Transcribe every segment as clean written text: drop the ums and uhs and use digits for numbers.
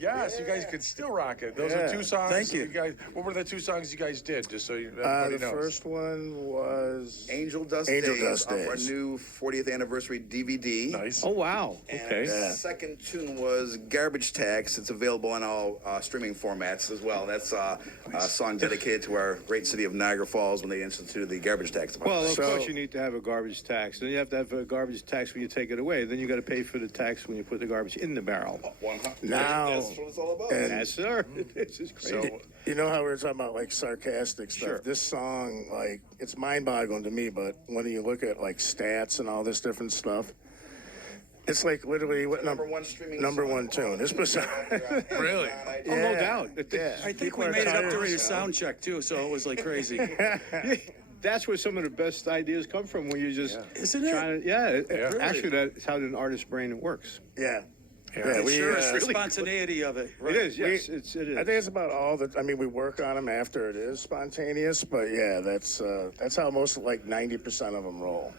Yes, you guys could still rock it. Those are two songs. Thank you. Guys, what were the two songs you guys did? Just so The everybody knows. first one was Angel Dust Angel Days Dust off our Days. new 40th anniversary DVD. Nice. Oh, wow. And Okay. the second tune was Garbage Tax. It's available on all streaming formats as well. That's a song dedicated to our great city of Niagara Falls when they instituted the garbage tax. Well, of So- course you need to have a garbage tax. Then you have to have a garbage tax when you take it away. Then you got to pay for the tax when you put the garbage in the barrel. Now, That's what it's all about. and- Yes, sir. This is crazy. So, you know how we were talking about like sarcastic stuff? Sure. This song, like, it's mind-boggling to me, but when you look at like stats and all this different stuff, it's like literally what number one streaming number song. one tune. It's bizarre. Really? Oh, no doubt. Yeah. I think People we are made it up tired, during you a sound check, too, so it was like crazy. That's where some of the best ideas come from, when you just Isn't it? trying to, yeah. Yeah. Actually, that's how an artist's brain works. Yeah. Yeah. It we, sure is the really spontaneity of it. Right. It is, yes. it is. I think it's about all the. I mean, we work on them after it is spontaneous, but yeah, that's how most like 90% of them roll.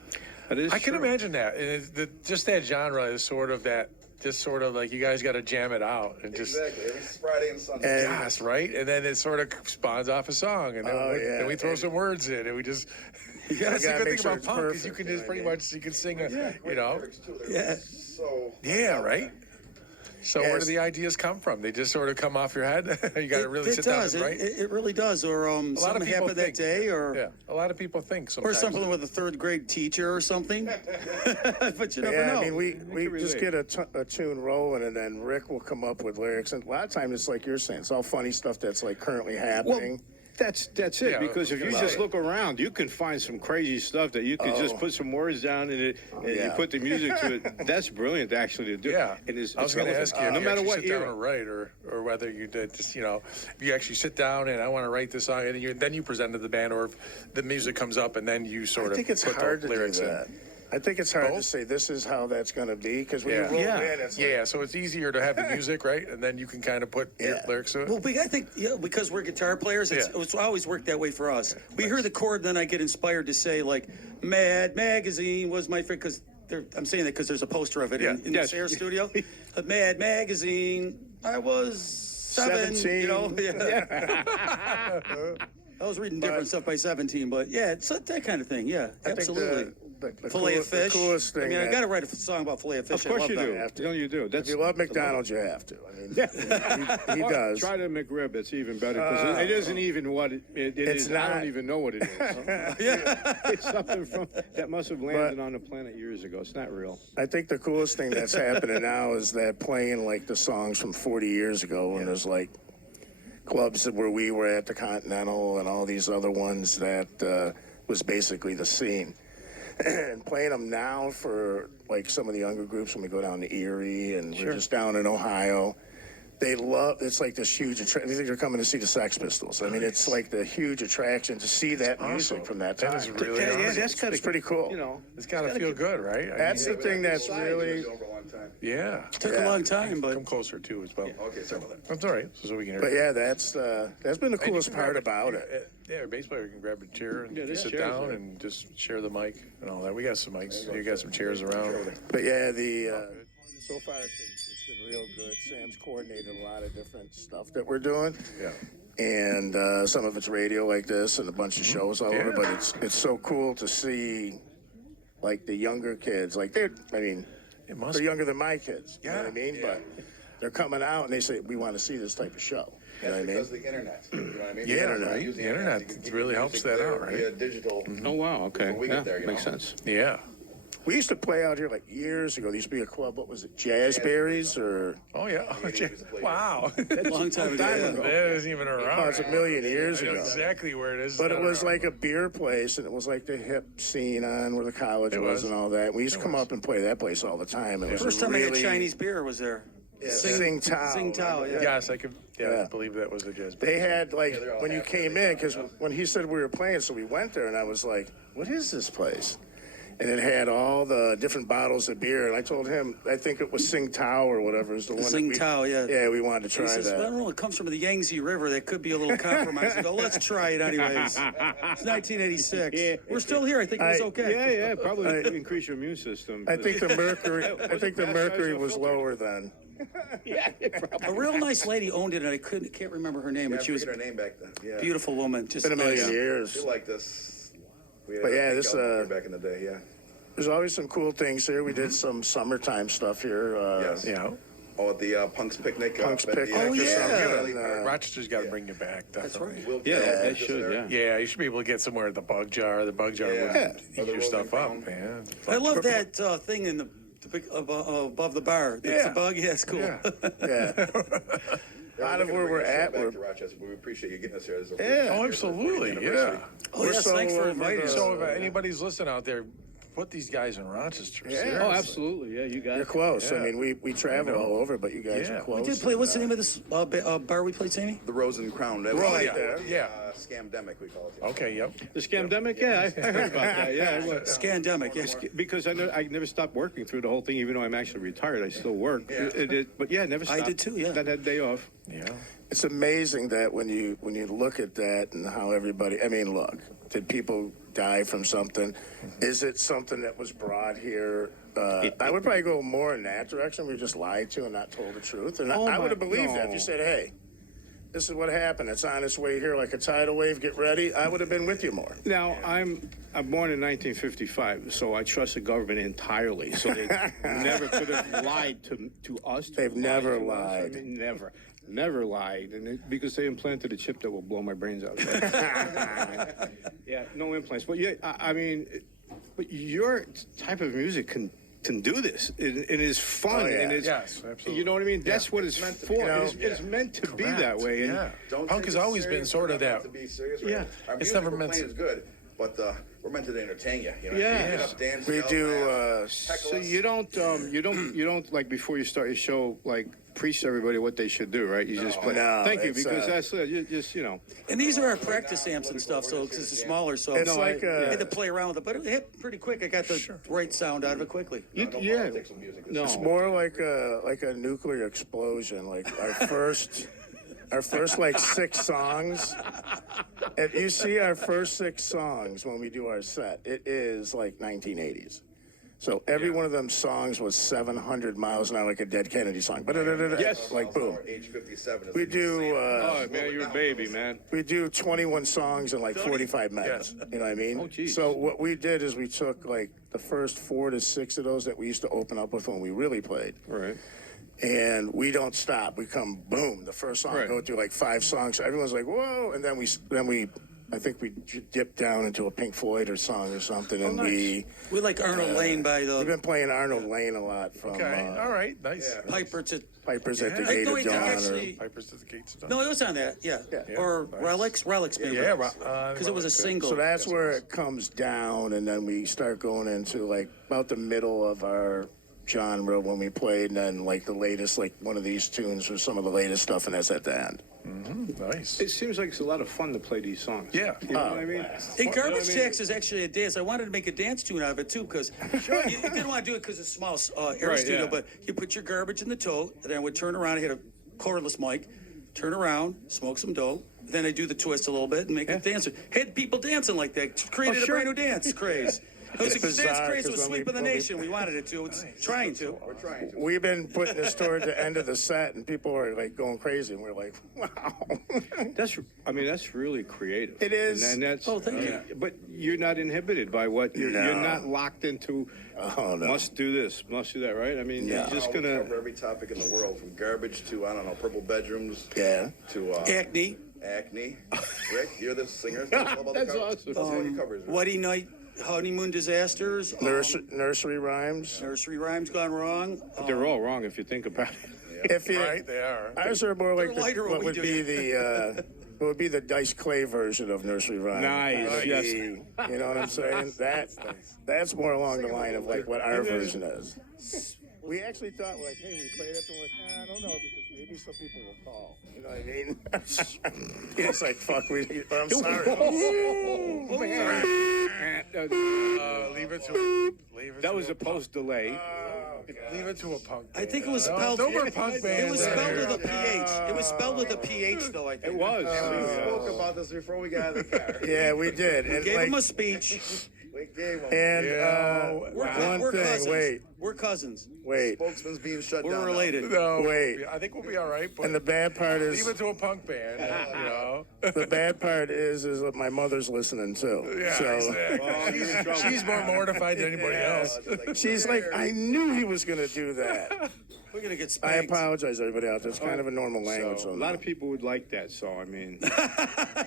That is I can true. imagine that. And just that genre is sort of that. Just sort of like you guys got to jam it out and just. Exactly. Every Friday and Sunday. And- Yes, right? And then it sort of spawns off a song, and then, then we throw some words in, and we just. That's the gotta good make thing sure about it's punk is you perfect, can you know just what I pretty mean? much you can sing a, Great lyrics, too. They're So yeah, right. So where do the ideas come from? They just sort of come off your head. You got to really It sit does. down and write. It really does. Or something people happened that think. day, or Yeah, a lot of people think or sometimes. something with a third grade teacher or something. But you never Yeah, know. I mean, we can just relate. get a tune rolling, and then Rick will come up with lyrics. And a lot of times, it's like you're saying, it's all funny stuff that's like currently happening. That's it. Yeah, Because if you right. just look around, you can find some crazy stuff that you could just put some words down in it, and you Yeah. put the music to it. That's brilliant, actually, to do. Yeah, And it's, I was it's going to relevant. ask you, if no you matter actually what sit down era. and write, or whether you did just, if you actually sit down and I want to write this song, and then you present it to the band, or if the music comes up and then you sort I think of it's put hard the to do lyrics that. in. I think it's hard to Both? say this is how that's going to be because when Yeah. you roll Yeah. in, it's like, Yeah, so it's easier to have the music, right? And then you can kind of put your Yeah. lyrics to it. Well, I think because we're guitar players, it's always worked that way for us. We hear the chord, then I get inspired to say like, "Mad Magazine" was my favorite because I'm saying that because there's a poster of it in Yes. the Air studio. Mad Magazine. I was 17. You know, 17. I was reading different stuff by 17, but yeah, it's that kind of thing. Yeah, I think absolutely. the Fillet of fish. The coolest thing. I mean, I that- got to write a song about fillet of fish. Of course I love you that. do. have to. No, you do. If That's you love McDonald's, you have to. I mean, he does. Try the McRib. It's even better because it isn't even what it It's is. not. I don't even know what it is. It's something from that must have landed on the planet years ago. It's not real. I think the coolest thing that's happening now is that playing like the songs from 40 years ago when there's like clubs where we were at the Continental and all these other ones that was basically the scene. And playing them now for like some of the younger groups when we go down to Erie and we're just down in Ohio. They love, it's like this huge attraction. They think they're coming to see the Sex Pistols. I mean, it's like the huge attraction to see that music from that time. That is really Yeah, awesome. that's kind It's pretty cool. You know, It's got to feel good, right? That's the thing that's Science really. was over a long time. Yeah. Took a long time, but Come closer, too, as well. Okay, sorry about that. That's all right, so we can hear But it. yeah, that's been the coolest part about it. Yeah, our bass player can grab a chair and there's sit chairs down there. and just share the mic and all that. We got some mics. You got some chairs around. But yeah, so far it's been real good. Sam's coordinated a lot of different stuff that we're doing. Yeah. And some of it's radio like this and a bunch of shows all over. Yeah. But it's so cool to see like the younger kids. Like It must they're younger than my kids. You know what I Yeah. mean? But they're coming out and they say, we want to see this type of show. You know what I mean? Because of the internet. You know what I mean? Yeah, internet. right. Using The internet to get really your helps music that there out, right? via digital. Oh wow. Okay. Before we Yeah, get there, you makes know. sense. Yeah. We used to play out here like years ago. There used to be a club, what was it, Jazzberries or? Oh, yeah. Wow. long time ago. yeah. That isn't even around. Oh, it's a million years I know ago. exactly where it is. But It's it not was around. like a beer place, and it was like the hip scene on where the college It was was. and all that. We used to It come was. up and play that place all the time. It was First a time I really, had Chinese beer was there. Sing Tao. Sing Tao, yeah. Yes, I could. Yeah, Yeah. I believe that was a jazz. They had like they're all when you half came really in, because when he said we were playing, so we went there, and I was like, "What is this place?" And it had all the different bottles of beer, and I told him, I think it was Sing Tao or whatever is the one. Sing that we, Tao, yeah. Yeah, we wanted to He try says, well, I that. don't know, it comes from the Yangtze River. That could be a little compromise. I go, let's try it anyways. It's 1986. Yeah. We're still here. I think it was I- okay. Yeah, probably increase your immune system. I think the mercury. I think the mercury was lower then. Yeah, probably. A real nice lady owned it, and I can't remember her name, Yeah, but she was her name back then. Yeah. a beautiful woman. Just Been a million nice. years. You like this? We had But a yeah, big this, album here back in the day. Yeah. There's always some cool things here. We did some summertime stuff here. Yes. Yeah. Oh, at the Punk's Picnic. Punk's up at the, Picnic Oh, or yeah. something. Rochester's got to bring you back. That's Definitely. right. Will Yeah, Carroll they was just should, there. yeah. Yeah, you should be able to get somewhere at the bug jar. The bug jar Yeah. would Or eat the your stuff Rosen up, Crown. man. I love that thing in the big above the bar. That's Yeah. a bug. Yeah, it's cool. Yeah. Yeah. A lot of where we're at, Back we're to Rochester, but we appreciate you getting us here. This is Yeah. Oh, absolutely. Yeah. Oh, We're yes, so thanks for over inviting the- us. So if anybody's listening out there, put these guys in Rochester. Yeah. Seriously. Oh, absolutely. Yeah, you got you're it. close. I Yeah. mean, we travel all over, but you guys Yeah. are We close. We did play. What's the name of this bar we played, Sammy? The Rosen Crown. That Right was, there. Yeah. Scamdemic, we call it. Okay, yep. The scamdemic? Yeah, I heard about that. Yeah, I was. Scandemic. Yeah. Because I never stopped working through the whole thing, even though I'm actually retired. I still work. Yeah. But yeah, never I stopped. did too, yeah. Then had a day off. Yeah. It's amazing that when you look at that and how everybody, I mean, look, did people die from something? Is it something that was brought here? I would probably go more in that direction. We just lied to and not told the truth. And I would have believed that if you said, hey, this is what happened. It's on its way here like a tidal wave. Get ready. I would have been with you more. Now, I'm born in 1955, so I trust the government entirely. So they never could have lied to us. They've never to us. lied. I mean, never lied, and because they implanted a chip that will blow my brains out. Yeah, no implants. But yeah, I mean, but your type of music can do this. It is fun, Oh, yeah. and it's Yes, absolutely. You know what I mean? That's what it's meant to for. be, you know, It's meant to be that way. And Yeah. Don't Punk take has it always serious. been sort of We're not that. meant to be serious. Yeah. Our It's music never we're meant playing to- is good, but we're meant to entertain you. You know, Yeah. Get up, dance, We yell, do, laugh, So heckle us. you don't like before you start your show like preach to everybody what they should do, right? You just play. No, Thank you, it's, because that's it. You just And these are our practice amps and stuff, so because it's smaller, so It's I like had to play around with it, but it hit pretty quick. I got the right sound out of it quickly. yeah. Politics of music. No. It's more like a nuclear explosion. Like our first like 6 songs. If you see our first 6 songs when we do our set, it is like 1980s. So every one of them songs was 700 miles an hour, like a Dead Kennedy song. Yes. Like boom. Age 57. is We insane. do Oh man, you're a baby, man. we do 21 songs in like 45 minutes. You know what I mean? Oh, geez. So what we did is we took like the first 4 to 6 of those that we used to open up with when we really played. All right. And we don't stop. We come boom. The first song Right. go through like 5 songs. So everyone's like, whoa! And then we I think we dipped down into a Pink Floyd or song or something, and We like Arnold Lane by we've the been playing Arnold Lane a lot from Okay. All right. Nice. Yeah. Piper to. Pipers at the Yeah. Gate No, of I think Dawn. actually. Pipers at the Gates of Dawn. No, it was on that. Yeah. Yeah. Or Nice. Relics, maybe. Yeah. Because it was a single. So that's where it comes down, and then we start going into like about the middle of our genre when we played, and then like the latest, like one of these tunes or some of the latest stuff, and that's at the end. Nice. It seems like it's a lot of fun to play these songs. Yeah. You know what I mean? Hey, Garbage Tax is actually a dance. I wanted to make a dance tune out of it too, because you didn't want to do it because it's small air Right, studio, yeah. but you put your garbage in the tote, and then I would turn around. I had a cordless mic, turn around, smoke some dope. Then I do the twist a little bit and make it dance. Had people dancing like that. Created a brand new dance craze. It was a dance bizarre, craze. It 'cause was when we- sweeping the when we- nation. We wanted it to. It's trying to. We're trying to. We've been putting this toward the end of the set, and people are like going crazy, and we're like, wow. That's really creative. It is. And that's, Oh, thank you. But you're not inhibited by what you're No. not locked into. Oh, no. Must do this, must do that, right? I mean, Yeah. you're just We gonna. cover every topic in the world, from garbage to, I don't know, purple bedrooms Yeah. to Acne, acne. Rick, you're the singer. Tell us about the That's cover. awesome. Tell us about your covers. Rick. Wedding Night, Honeymoon Disasters, Nursery rhymes. Nursery Rhymes Gone Wrong. They're all wrong if you think about it. If you, Right. They are. ours are more like They're lighter what when we would do be it. what would be the Dice Clay version of Nursery Rhymes. Nice, yes. You know what I'm saying? That's more along the line of like what our version is. We actually thought like, hey, we played it, and we're like, I don't know, because maybe some people will call. You know what I mean? It's like, fuck, I'm sorry. Leave it to. Leave it That to was a post delay. Leave it to a punk. I think it was No, spelled. no more punk It bands was in spelled here. with a PH. It was spelled with a PH, though. I think It was. We spoke about this before we got out of the car. Yeah, we did. And Gave like, him a speech. Wait, game on. And We're one thing, cousins. wait, We're cousins. wait. Spokesman's being shut down. We're now. related. No, Wait. I think we'll be all right. But And the bad part is, leave it to a punk band, you know. the bad part is that my mother's listening too. Yeah, So exactly. She's more mortified than anybody else. she's like, I knew he was gonna do that. We're gonna get I spanked. apologize, everybody out there. It's kind of a normal language. So, a lot of people would like that song. I mean,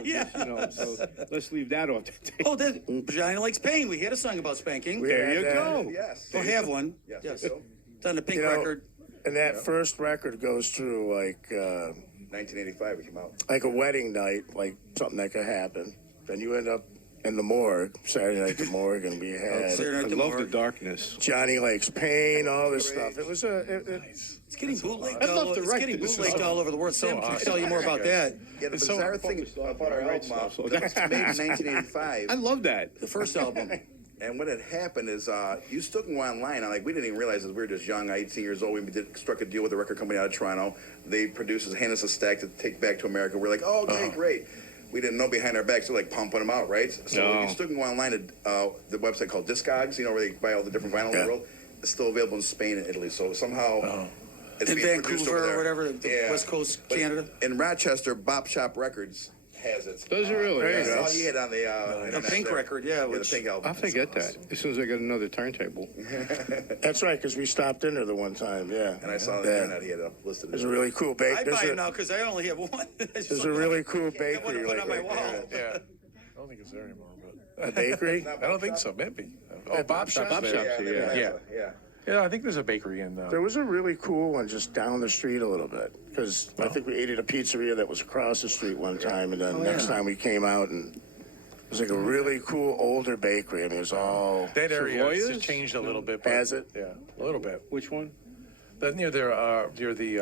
Yeah. you know, so let's leave that off the table. Oh, that Vagina Likes Pain. We had a song about spanking. There you go. Yes. We'll have one. Yes. Yes. So, It's on the Pink You know, record. And that first record goes through 1985 it came out. like a wedding night, like something that could happen. Then you end up in the morgue, Saturday night at the morgue, and we had Saturday I Night the love the Morgue. darkness. Johnny Likes Pain, all this stuff. It was It's getting bootlegged. I'd love to It's write getting this bootlegged all over the world. Sam can tell you more about that. Yeah, the It's so bizarre thing focused on about our the right album stuff, so was that's- made in 1985. I love that. The first album. And what had happened is you still can go online. And, like, we didn't even realize this. We were just young, 18 years old. We struck a deal with a record company out of Toronto. They produced us, handed us a stack to take back to America. We're like, oh, okay, great. We didn't know behind our backs. They're like pumping them out, right? So No. you still can go online to the website called Discogs, you know, where they buy all the different vinyl in the world. It's still available in Spain and Italy. So somehow it's In being produced over Vancouver there. or whatever, the West Coast But Canada. in Rochester, Bop Shop Records has it. Does it really? That's go. all he had on the The internet Pink there. record, yeah. Yeah, the Which, Pink album. I'll forget that as soon as I get another turntable. That's right, because we stopped in there the one time. Yeah, And I saw on the internet he had it listed. There's a really cool bakery. I buy it now because I only have one. There's a really cool I want bakery to put like on my right wall. there. Yeah. I don't think it's there anymore, but A bakery? I don't think so. Maybe. Oh, Bob Shop's Bob there. Shop's here, Yeah. Yeah. Yeah, I think there's a bakery in There was a really cool one just down the street a little bit, because I think we ate at a pizzeria that was across the street one time, and then next time we came out, and it was like a really cool older bakery. I mean, it was all that area has Savoyas? just changed a little bit. But, Has it? Yeah, a little bit. Which one? But near there, near the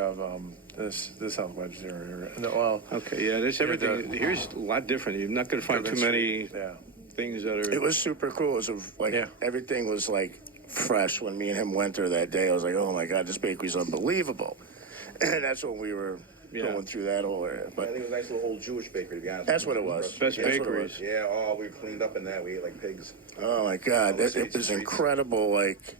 Southwest area. No, well, Okay, yeah, there's everything. Here's a lot different. You're not going to find too many yeah. things that are. It was super cool. It was like Yeah. everything was like fresh when me and him went there that day. I was like, oh my god, this bakery's unbelievable. And that's when we were going through that whole area. I But think it was a nice little old Jewish bakery, to be honest. that's what it was. Best That's what it bakeries. was. Yeah, oh, we cleaned up in that. We ate like pigs. Oh my god, those it was incredible. Like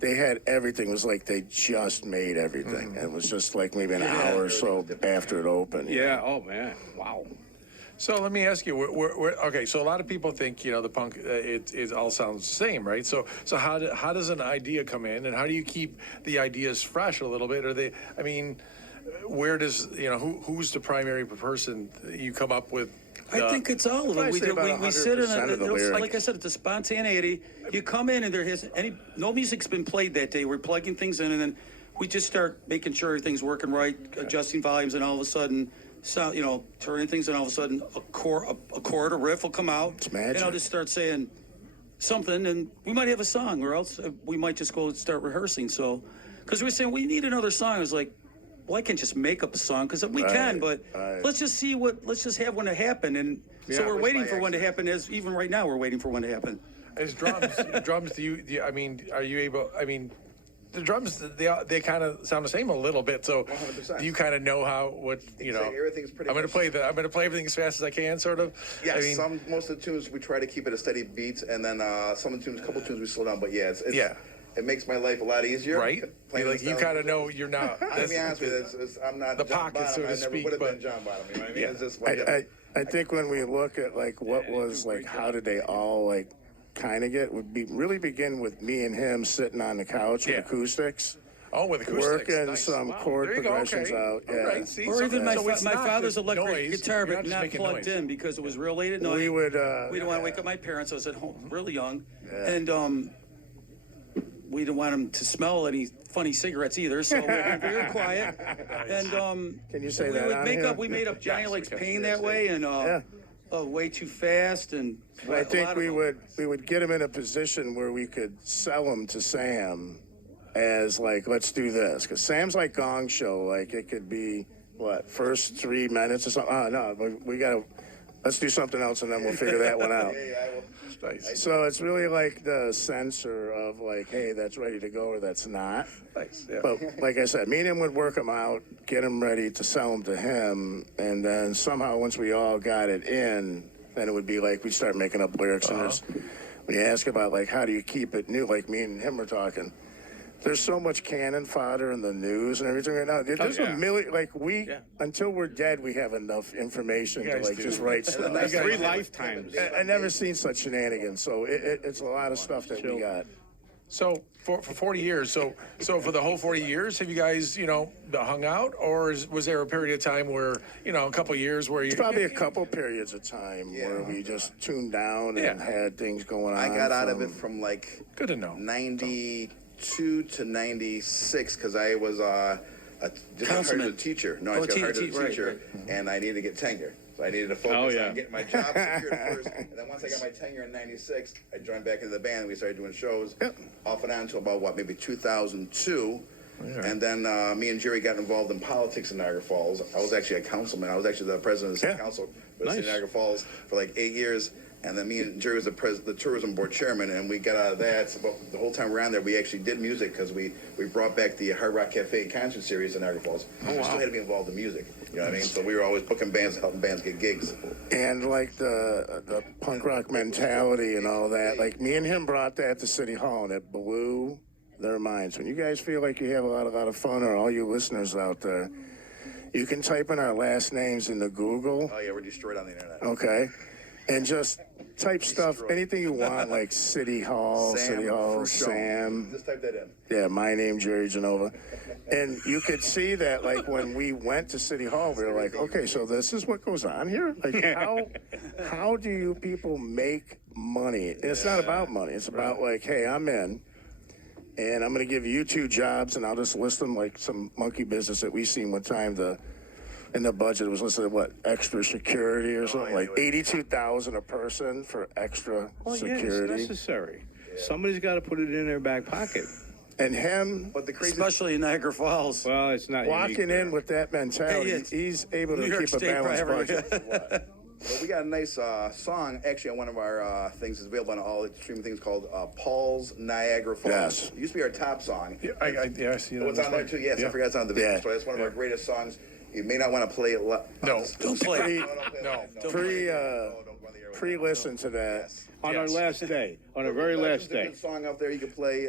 they had everything. It was like they just made everything. It was just like maybe an hour or so after it opened. Yeah. Oh man. Wow. So let me ask you, okay, so a lot of people think, the punk, it all sounds the same, right? So how does an idea come in, and how do you keep the ideas fresh a little bit? Where does, who's the primary person you come up with? I think it's all of it. I'd say about We sit in 100% of the lyrics. like I said, it's a spontaneity. You come in and no music's been played that day. We're plugging things in, and then we just start making sure everything's working right, adjusting volumes, and all of a sudden, turning things, and all of a sudden a chord, a riff will come out. It's magic. And I'll just start saying something, and we might have a song, or else we might just go and start rehearsing. So, because we're saying we need another song, I was like, well, I can't just make up a song, because we can, but let's just have one to happen. And so we're waiting for one to happen. As even right now, we're waiting for one to happen. As drums, are you able, the drums, they kind of sound the same a little bit. So 100%. do you kind of know Everything's pretty I'm going much- to play everything as fast as I can, sort of. Yes, most of the tunes we try to keep it a steady beat, and then some of the tunes, a couple tunes we slow down. But yeah, it makes my life a lot easier. Right? You kind of know you're not. To be honest with you, I'm not the John pocket, Bonham. so to I never speak, would have but- been John Bonham. You know what I mean? Yeah. It's just like, I think when we look at like what was like, how did they all like kind of get, would be really begin with me and him sitting on the couch with Yeah. acoustics. Oh, with acoustics. Working Nice. some Wow. chord There you go. progressions Okay. out, All yeah. right. See, Or even my it's not father's just electric noise. guitar, You're but just not making plugged noise. in because it was real late at night. We would, We didn't want to wake up my parents. I was at home, really young, and we didn't want them to smell any funny cigarettes either. So we were very quiet. And Can you say we that would on make here? up. We made up Johnny Yes, Likes we can. Pain that way, and way too fast. And I a think lot of we them. would get him in a position where we could sell him to Sam as like, let's do this, because Sam's like Gong Show, like it could be what, first 3 minutes or something. Oh no, we gotta, let's do something else and then we'll figure that one out. Nice. So it's really like the censor of like, hey, that's ready to go or that's not. Nice. Yeah. But like I said, me and him would work them out, get them ready to sell them to him, and then somehow once we all got it in, then it would be like we'd start making up lyrics, and when you ask about like how do you keep it new, like me and him were talking. There's so much cannon fodder in the news and everything right now. There's a million, like until we're dead, we have enough information to like just write stuff. That's 3 lifetimes. I never seen such shenanigans, so it's a lot of stuff that we got. So for 40 years, so for the whole 40 years, have you guys, hung out, or was there a period of time where, a couple of years where you? It's probably a couple periods of time where we just tuned down and had things going on. I got out of it from like Good to know. 92 to 96 because I was just hired as a teacher. No, I got hired as a teacher, and I needed to get tenure. So I needed to focus on getting my job secured first. And then once I got my tenure in 96, I joined back into the band, and we started doing shows off and on until about, maybe 2002. Yeah. And then me and Jerry got involved in politics in Niagara Falls. I was actually a councilman. I was actually the president of the city council for the city of Niagara Falls for like 8 years. And then me and Jerry was the tourism board chairman, and we got out of that. So the whole time around there, we actually did music because we brought back the Hard Rock Cafe concert series in Niagara Falls. We still had to be involved in music. You know what I mean? So we were always booking bands, helping bands get gigs. And like the punk rock mentality and all that, like me and him brought that to City Hall, and it blew their minds. When you guys feel like you have a lot of fun, or all you listeners out there, you can type in our last names into Google. Oh yeah, we're destroyed on the internet. Okay. And just type stuff, anything you want, like City Hall, Sam. Just type that in. Yeah, my name, Jerry Genova. And you could see that, like, when we went to City Hall, we were like, okay, so this is what goes on here? Like, how do you people make money? And it's not about money. It's about, like, hey, I'm in, and I'm going to give you 2 jobs, and I'll just list them like some monkey business that we seen one time. In the budget, it was listed what, extra security or something, like $82,000 a person for extra security. It's necessary. Somebody's got to put it in their back pocket. And him, But the crazy, especially in Niagara Falls. Well, it's not walking in with that mentality, he's able to keep a balanced budget. Well, we got a nice song, actually, on one of our things. It's available on all the streaming things called Paul's Niagara Falls. Yes. It used to be our top song. Yeah, I see that. Oh, it's on there too? Yes, I forgot it's on the video. Yeah. So that's one of our greatest songs. You may not want to play it. No. Don't play it. Pre-listen to that. on our last day, on our very last day. Good song up there you can play.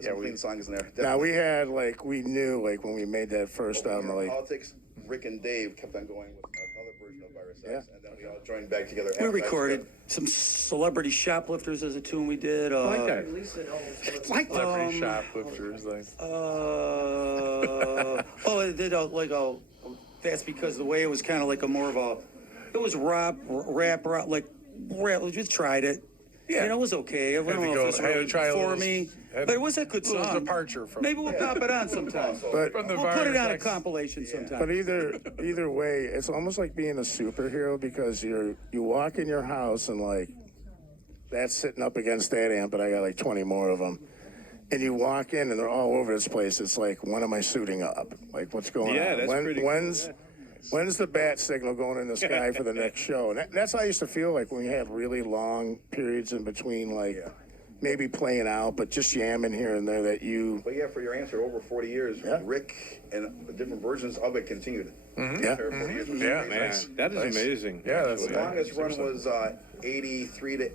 Some clean songs in there. Now we had we knew when we made that first album, Politics. Rick and Dave kept on going with another version of WRFZ, and then we all joined back together. We recorded some Celebrity Shoplifters as a tune we did. I like that. Celebrity shoplifters, like. It did that's because the way it was kind of like it was rap, like rap. We just tried it. Yeah. It was okay. I don't know if it was really for me, but it was a good song. Departure from. Maybe we'll pop it on sometime. But From the We'll put it on a virus. compilation sometime. But either way, it's almost like being a superhero because you walk in your house and that's sitting up against that amp, but I got 20 more of them. And you walk in and they're all over this place. It's like, when am I suiting up? Like, what's going on? That's pretty cool. When's the bat signal going in the sky for the next show? And that's how I used to feel like when we had really long periods in between, maybe playing out, but just jamming here and there that you. But yeah, for your answer, over 40 years, Rick and different versions of it continued. Mm-hmm. Yeah. 40 years was Yeah, amazing. nice. That is amazing. Yeah, that's The longest run was 83 to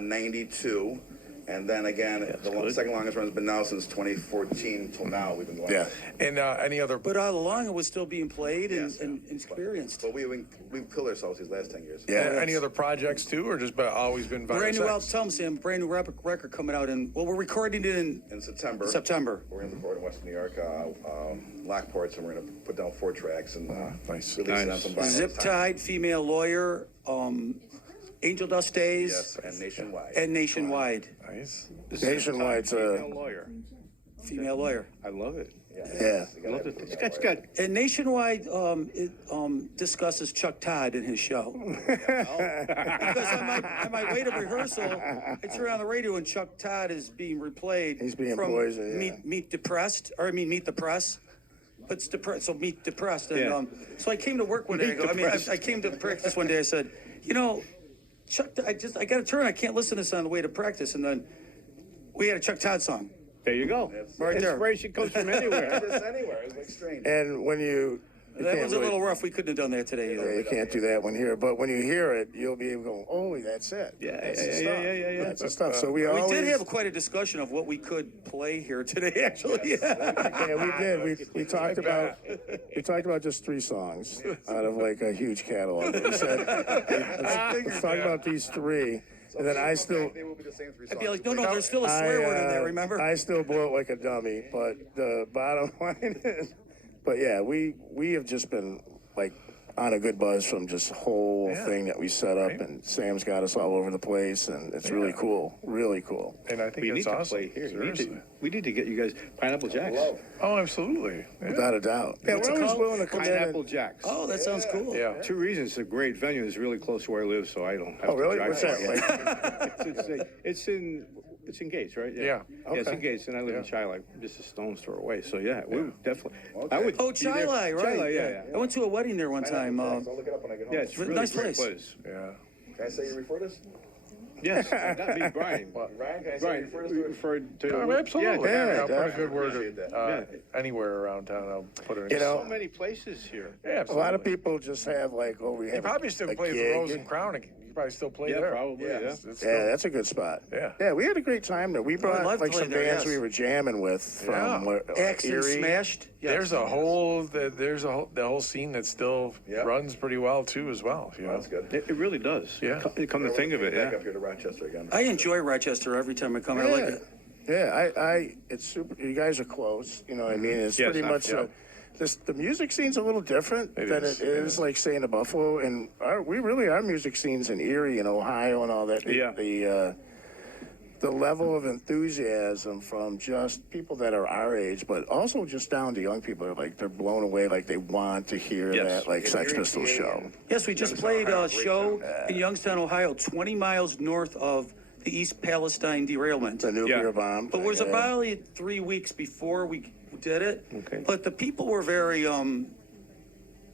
92. And then again, the second longest run has been now since 2014 till now. We've been going. Yeah. And any other? But all along, it was still being played Yes, and experienced. But we've killed ourselves these last 10 years. Yeah. Any other projects too, or just always been Brand new WRFZ? album, tell them, Sam, brand new record coming out we're recording it in September. We're going to record in Western New York, Lockports, and we're going to put down 4 tracks and Nice. release it on some vinyl. Zip this time. Tied, Female Lawyer, Angel Dust Days, Yes, and Nationwide. and Nationwide. Nice. Nationwide's Female lawyer. Female Lawyer. I love it. Yeah. I love it. It's got And Nationwide discusses Chuck Todd in his show. Because on my way to rehearsal, I turn on the radio and Chuck Todd is being replayed. He's being from poisoned, yeah. Meet the Press. But it's depressed, so Meet Depressed. And Yeah. so I came to work one day. I came to practice one day. I said, Chuck, I got to turn. I can't listen to this on the way to practice. And then we had a Chuck Todd song. there you go. Right there. Inspiration comes from anywhere. Just anywhere. It's strange. And when you That was a little rough. We couldn't have done that today Yeah, either. you can't do that one here, but when you hear it, you'll be able to go, "Oh, that's it. Yeah, That's yeah, the yeah, stuff. yeah, yeah, yeah. That's the stuff." So we We always did have quite a discussion of what we could play here today, actually. Yeah, we did. We talked about just 3 songs out of like a huge catalog. We said, let's talk about these 3, and then I still. They will be the same 3 songs. I'd be like, no, there's still a swear word in there, remember? I still blow it like a dummy, but the bottom line is, but yeah, we have just been like on a good buzz from just the whole thing that we set up, and Sam's got us all over the place, and it's really cool, really cool. And I think We need it's to awesome. play here. Seriously. We need to get you guys Pineapple Jacks. Oh, absolutely. Yeah. Without a doubt. Yeah, What's we're it always called? willing to come in. Pineapple And, Jacks. Oh, that sounds cool. Yeah. 2 reasons. It's a great venue. It's really close to where I live, so I don't have oh, to really? drive What's far. that? Like, It's in Gates, right? Yeah. Yeah, it's in Okay. Gates, and I live in Chi-Li, just a stone's throw away. So yeah, we would definitely. I Okay. would. Oh, be there. Chi-Li, right. Chi-Li, yeah. I went to a wedding there one time. I'll look it up when I get home. Yeah, it's really Nice great place. Yeah. Can I say you refer this? Yes, not me, Brian. Ryan, can I say you Brian, refer this we to? referred to. Oh, absolutely. Yeah, I'll put a definitely. good word Appreciate anywhere around town. I'll put it in. You know, So many places here. yeah, a absolutely. lot of people just have like, oh, we have You probably still a play the gig. Rose and Crown. You probably still play Yeah, there. probably, yeah. It's Yeah, still- that's a good spot. Yeah. Yeah, we had a great time there. We brought love like playing some there, bands yes. we were jamming with from Yeah. Axe and Erie. Smashed. Yes. There's the whole scene that still Yeah. runs pretty well too, as well. You know? That's good. It really does. Yeah. Come to think of it, Back yeah. up here to Rochester again. I enjoy Rochester every time I come. I like Yeah. it. Yeah, it's super. You guys are close. You know what I mean? It's Yes, pretty much. yeah. The music scene's a little different It than is, it it is is. like say in Buffalo, and our music scenes in Erie and Ohio and all that. Yeah. The level of enthusiasm from just people that are our age, but also just down to young people, they're blown away, like they want to hear Yes. that like Sex Erie, Pistols PA, show. and- Yes, we just Youngstown, played Ohio, a great show town. in Youngstown, Ohio, 20 miles north of the East Palestine derailment. The nuclear Yeah. bomb. But it was yeah. about 3 weeks before we did it. Okay. But the people were very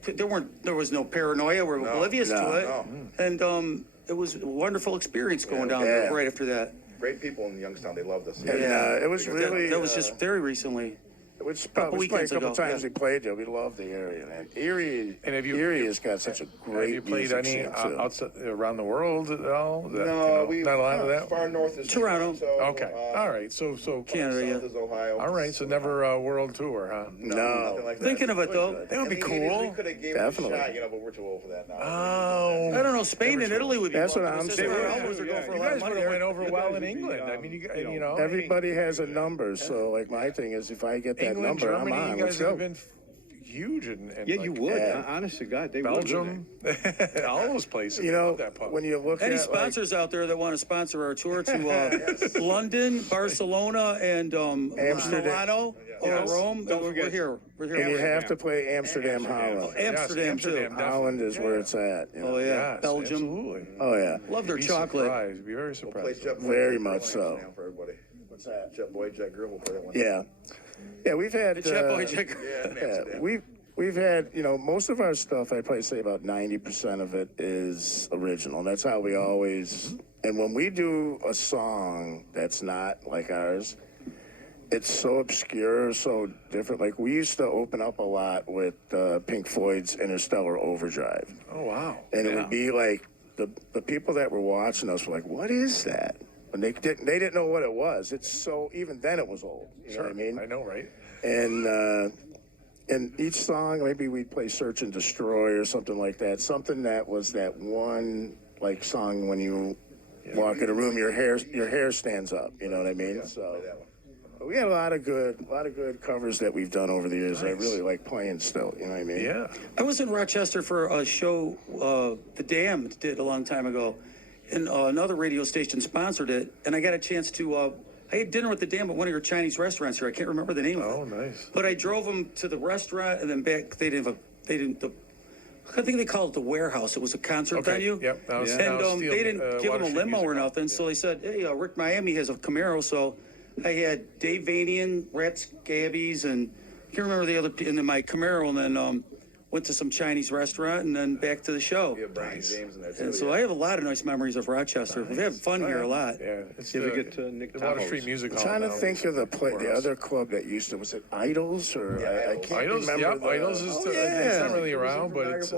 there was no paranoia. We're oblivious to no, it, no. and it was a wonderful experience going down Yeah. there right after that. Great people in Youngstown. They loved us. And, it was really. That was just very recently. Which Couple was probably a weekends couple ago, times yeah. we played there. We love the area, man. Erie, And have you- Erie has got such a Have great you played music any scene, too. outside around the world at all? That, No, we not a lot of that. Far north is Toronto. Okay, all right. So Canada, yeah. South is Ohio. all right. So never a world tour, huh? No, No. nothing like that. Thinking of it though, That would be We cool. could have gave Definitely. it a shot, but we're too old for that now. Oh, I don't know. Spain and Italy would be. That's fun, what but I'm it's saying. just Yeah, Always are going for a you lot of guys money would have there. went over You well guys in would be, England. I mean, you know, Everybody has a number, so like my thing is if I get that England, number, Germany. I'm on. You Let's guys have go. been huge in Yeah, you would. Yeah. Honest to God, they Belgium, would. all those places. You know, Love that pub. when you look Any at sponsors out there that want to sponsor our tour to London, Barcelona, and Amsterdam. Milano or Yes. Rome, Don't we're forget- here. We're like, and you here. have to play Amsterdam, Holland. Amsterdam, too. definitely. Holland is where it's at. You know? Oh yeah, Yes, Belgium. Absolutely. Oh yeah. Love their Be chocolate. surprised. Be very We'll play surprised. Jet Boy, Very Jet much Boy so. Amsterdam for everybody. What's that? Jet Boy, Jet Girl, we'll play that one. Yeah. Yeah, we've had. Jet Boy, Jet Yeah, in Yeah, Amsterdam. we've had, most of our stuff, I'd probably say about 90% of it is original. That's how we always, and when we do a song that's not like ours, it's so obscure, so different. Like we used to open up a lot with Pink Floyd's Interstellar Overdrive. Oh wow. And it would be like, the people that were watching us were like, what is that? And they didn't know what it was. It's so, even then it was old. You know what I mean? I know, right? And each song, maybe we'd play Search and Destroy or something like that. Something that was that one like song when you walk in a room, your hair stands up. You know what I mean? So we had a lot of good covers that we've done over the years. I really like playing still. You know what I mean? Yeah. I was in Rochester for a show The Dam did a long time ago, and another radio station sponsored it, and I got a chance to. I had dinner with The Dam at one of your Chinese restaurants here. I can't remember the name of it. Oh, nice. But I drove them to the restaurant and then back. I think they called it the Warehouse. It was a concert Okay, venue. yep, that was- And that was they didn't Steel- give them a Water Street limo or Music Hall. nothing. So they said, hey, Rick Miami has a Camaro. So I had Dave Vanian, Rat Scabbies, and I can't remember the other, and then my Camaro. And then went to some Chinese restaurant, and then back to the show. We have Bryan James in there too. And so yeah. I have a lot of nice memories of Rochester. We've had fun here a lot. Yeah, it's You ever the, get to Nick the Water Tahoe's? Street Music I'm Hall. trying to now. think of the other club that used to, was it Idols or I can't Idols, remember. yep, Idols is still, it's not really around, but it's, I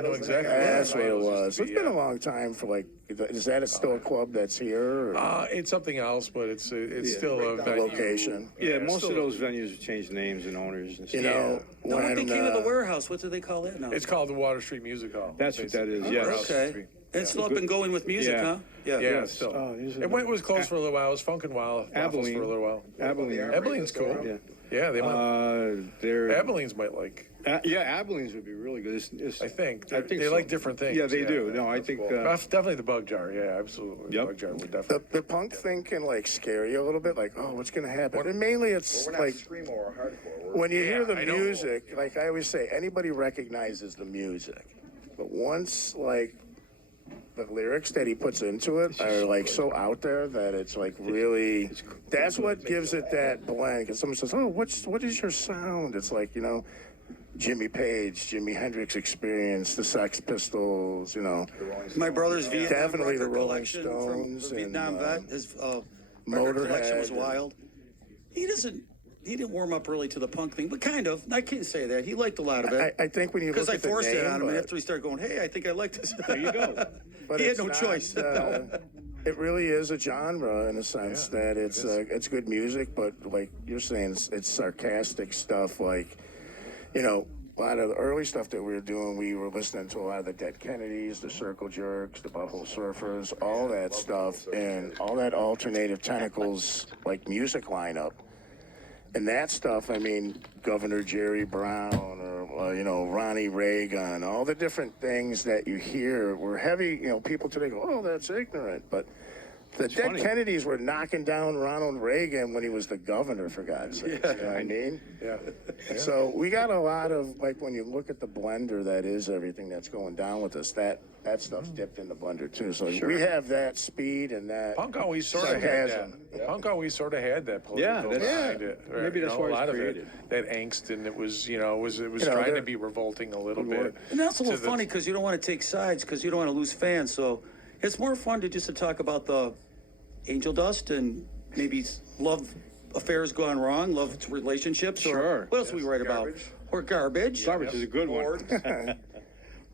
know exactly. That's what it Idols was. used to It's be, been a yeah. long time for like, is that still a club that's here? Or It's something else, but it's still a a venue. location? Yeah, it's most of still- those venues have changed names and owners and stuff. You know, Now, what when, became of the warehouse? What do they call that now? It's called the Water Street Music Hall. That's what that is, basically. yes. Warehouse Okay. Street. It's still up and going with music, Yeah. huh? Yeah, Yes. still. Oh, these are It was closed for a little while. It was funkin' wild. Waffles Abilene. for a little while. Abilene. Abilene's cool. Yeah. Yeah, they might. They're Abilene's might like. yeah, Abilene's would be really good. I think I think they so. like different things. Yeah, they do. No, I think Definitely the Bug Jar. Yeah, absolutely. Yep. The Bug Jar would definitely. the punk thing can like scare you a little bit, like, oh, what's gonna happen? And mainly it's We're not like screamo or hardcore. We're when you hear the I know. music, like I always say, anybody recognizes the music, but once like the lyrics that he puts into it are like so out there that it's like really, that's what gives it that blend. Because someone says, oh, what is your sound? It's like, you know, Jimmy Page, Jimi Hendrix Experience, the Sex Pistols, you know, My brother's Vietnam Definitely the record Rolling collection Stones from and, Vietnam vet. His record collection was Motorhead. wild. He didn't warm up really to the punk thing, but kind of. I can't say that. He liked a lot of it. I think when you Because look I at the forced it name, on him but- after he started going, hey, I think I like this. there you go. but he had it's no not, choice. It really is a genre in a sense that it's good music, but like you're saying, it's sarcastic stuff. Like, you know, a lot of the early stuff that we were doing, we were listening to a lot of the Dead Kennedys, the Circle Jerks, the Buffalo Surfers, all that stuff, and all that alternative tentacles like music lineup. And that stuff, I mean, Governor Jerry Brown or, you know, Ronnie Reagan, all the different things that you hear were heavy. You know, people today go, oh, that's ignorant. But the Dead funny. Kennedys were knocking down Ronald Reagan when he was the governor, for God's sake. You know what I mean? Yeah. So we got a lot of, like, when you look at the blender, that is everything that's going down with us. That stuff's dipped in the blender, too. So we have that speed and that Punk always sort of had that. sarcasm. Punk always sort of had that Yeah, political that's- behind it. yeah. Maybe You that's know, why a it's lot of created. it, that angst, and it was, it was know, trying to there- be revolting a little word. bit. And that's a little to the- funny because you don't want to take sides because you don't want to lose fans. So it's more fun to just to talk about the angel dust and maybe love affairs gone wrong, love relationships, or Sure. what else do we write Garbage. about? Or garbage. Garbage is a good one.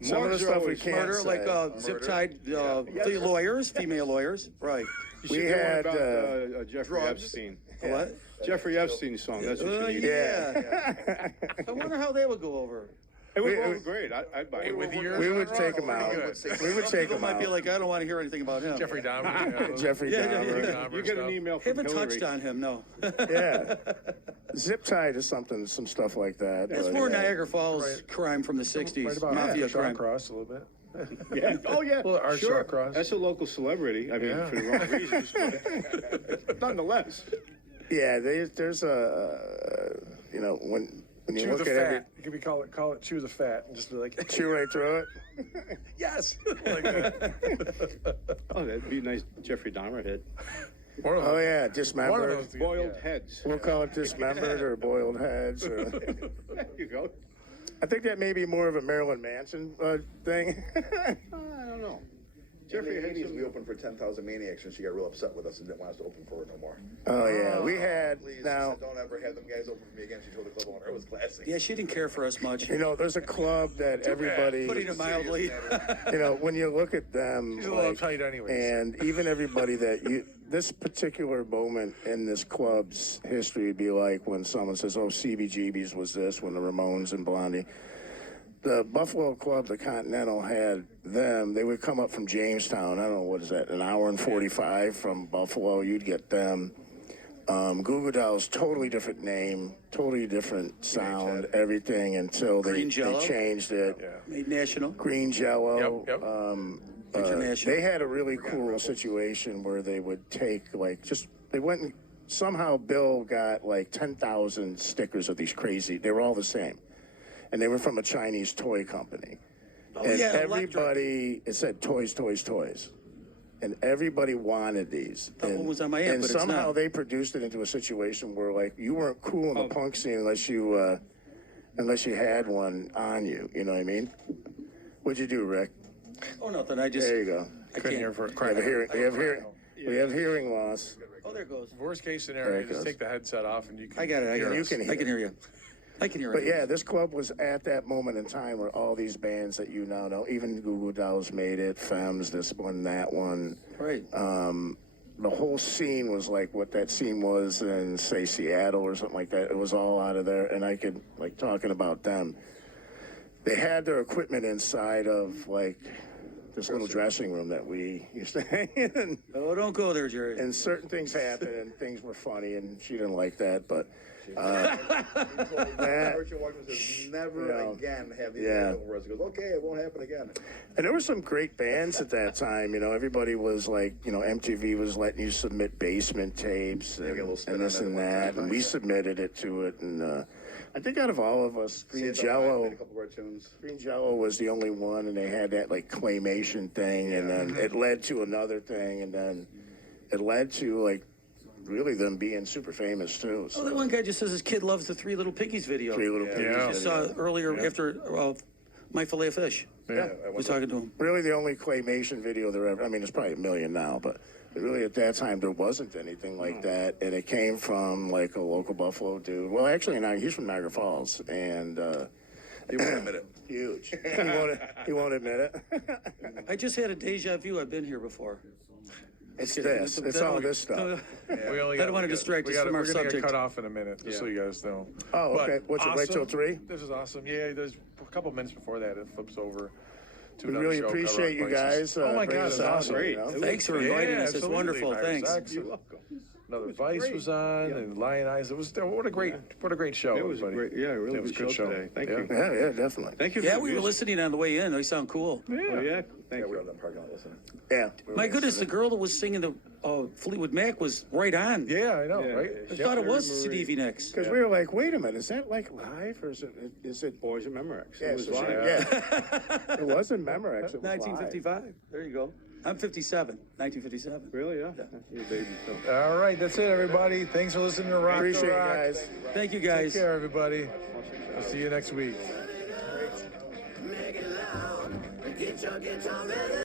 Some of the Morgues are stuff we always- can't Murder, say. like zip tied lawyers, female lawyers, right? You should We do one had, about Jeffrey drugs. Epstein. What? Jeffrey Epstein's song. That's what you need. Yeah. I wonder how they would go over. It would We- go over great. I'd buy it. With yours We on would rock, take them pretty out. good. We would take People them might out. be like, I don't want to hear anything about him. Jeffrey Dahmer. Jeffrey Yeah, Dahmer. yeah. You get an email from Haven't Hillary. touched on him, no. Yeah. Zip tied is something, some stuff like that. It's but, more yeah. Niagara Falls crime from the Right 60s, about mafia Sean crime. Cross a little bit. Yeah. Oh yeah. Well, Art sure. Shawcross. That's a local celebrity. I mean, Yeah. for the wrong reasons. But nonetheless. Yeah, there's a, you know, when you Chew look the at every, fat. You could be call it chew the fat, and just be like, chew right through it. yes. Like that. Oh, that'd be a nice Jeffrey Dahmer hit. One of Oh those- yeah, One of dismembered. those. Boiled yeah. heads. We'll call it dismembered or boiled heads. Or, There you go. I think that may be more of a Marilyn Manson thing. I don't know. Jeffrey Jeffrey in the had 80s, we opened for 10,000 Maniacs, and she got real upset with us and didn't want us to open for her no more. Oh yeah, we had Please, she now. said, don't ever have them guys open for me again. She told the club owner it was classic. Yeah, she didn't care for us much. You know, there's a club that everybody. Putting it mildly. You know, when you look at them, She's a little tight anyways. and even everybody that you, this particular moment in this club's history would be like when someone says, "Oh, CBGB's was this," when the Ramones and Blondie. The Buffalo Club, the Continental, had them. They would come up from Jamestown. I don't know, what is that, an hour and 45 from Buffalo. You'd get them. Goo Goo Dolls, totally different name, totally different sound, everything until they Green Jello? changed it. Made national. Green Jello. Yep, yep. International. They had a really cool situation where they would take they went and somehow Bill got like 10,000 stickers of these crazy. They were all the same, and they were from a Chinese toy company. And yeah, everybody, it said toys, toys, toys. And everybody wanted these. That and, one was on my end, and but it's somehow not. they produced it into a situation where like you weren't cool in the punk scene unless you unless you had one on you. You know what I mean? What'd you do, Rick? Oh, nothing. I just. There you go. I Couldn't hear can't. for We have crying. hearing. We have hearing loss. Oh, there it goes. Worst case There scenario, it just goes. take the headset off and you can. I got it. I got You it. can hear I can hear you. I can hear But it. yeah, this club was at that moment in time where all these bands that you now know, even Goo Goo Dolls made it, Femmes, this one, that one. Right. The whole scene was like what that scene was in, say, Seattle or something like that. It was all out of there, and I could, like, talking about them. They had their equipment inside of, like, this little dressing room that we used to hang in. Oh, don't go there, Jerry. And certain things happened, and things were funny, and she didn't like that, but that, Richard Washington says, never You know, again have these yeah. over us. He goes, okay, it won't happen again. and there were some great bands at that time. You know, everybody was like, you know, MTV was letting you submit basement tapes we got a little spin and on this that and at one that, time, and we yeah. submitted it to it. And I think out of all of us, Green Jello. Made a couple of our tunes. Green Jello was the only one, and they had that like claymation thing, and then it led to another thing, and then it led to like really them being super famous too. Oh, So that one guy just says his kid loves the Three Little Piggies video. Three Little Piggies. Yeah. Just saw earlier after My Filet of Fish. Yeah. I was talking to him. Really, the only claymation video there ever. I mean, there's probably a million now, but really at that time there wasn't anything like that, and it came from like a local Buffalo dude. Well, actually, now he's from Niagara Falls, and You won't admit it. huge. He won't admit it. I just had a deja vu. I've been here before. It's this. It's all this stuff. We only I don't want to distract us from our we're gonna get subject. cut off in a minute, just so you guys know. Oh, But okay. What's it, wait till 3? This is awesome. Yeah, there's a couple minutes before that. It flips over to We another really show, Cover appreciate Rock you Places. guys. Oh my bringing God, us it's out, awesome. you know? Thanks for inviting us. It's absolutely, wonderful. Myers. Thanks. Excellent. You're welcome. Another Vice was on, and Lion Eyes. It was what a great show. It was a everybody. great, yeah, a really It was good show today. Thank you. Yeah, yeah, definitely. Thank you. For Yeah, the we were music. listening on the way in. They sound cool. Oh, yeah. Thank Yeah, we you. were in the parking lot listening. Yeah. My goodness, the girl that was singing the Fleetwood Mac was right on. Yeah, I know, Yeah. right? I thought it was Marie. Stevie Nicks. Because we were like, wait a minute, is that like live or is it? Boys in Memorex. Yeah, It was so she- live. yeah. It wasn't Memorex. It was 1955. There you go. I'm 57. 1957. Really? Yeah. You're a baby. So. All right, that's it, everybody. Thanks for listening to Rock the Appreciate you Rock. guys. Thank you, Take guys. care, everybody. I'll see you next week. Make it loud. Get your guitar ready.